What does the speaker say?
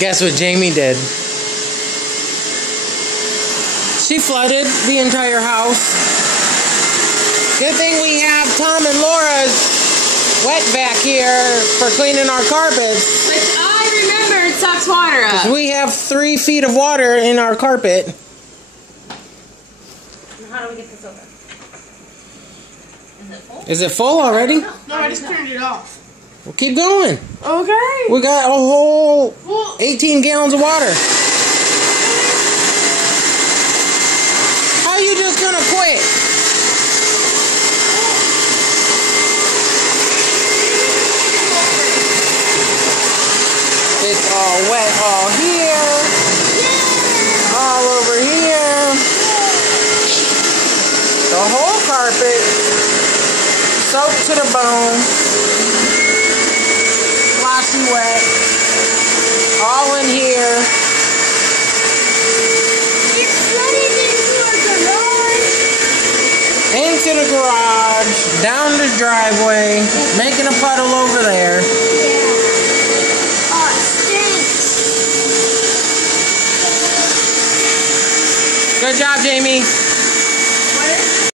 Guess what Jamie did? She flooded the entire house. Good thing we have Tom and Laura's wet vac here for cleaning our carpets. Which I remember it sucks water up. We have 3 feet of water in our carpet. How do we get this open? Is it full? Is it full already? No, I just turned it off. Well, keep going. Okay. We got a whole 18 gallons of water. How are you just gonna quit? It's all wet all here. All over here. The whole carpet soaked to the bone. Glossy wet. All in here. It's flooding into Into a garage. the garage, down the driveway, making a puddle over there. Yeah. Oh, it stinks. Good job, Jamie.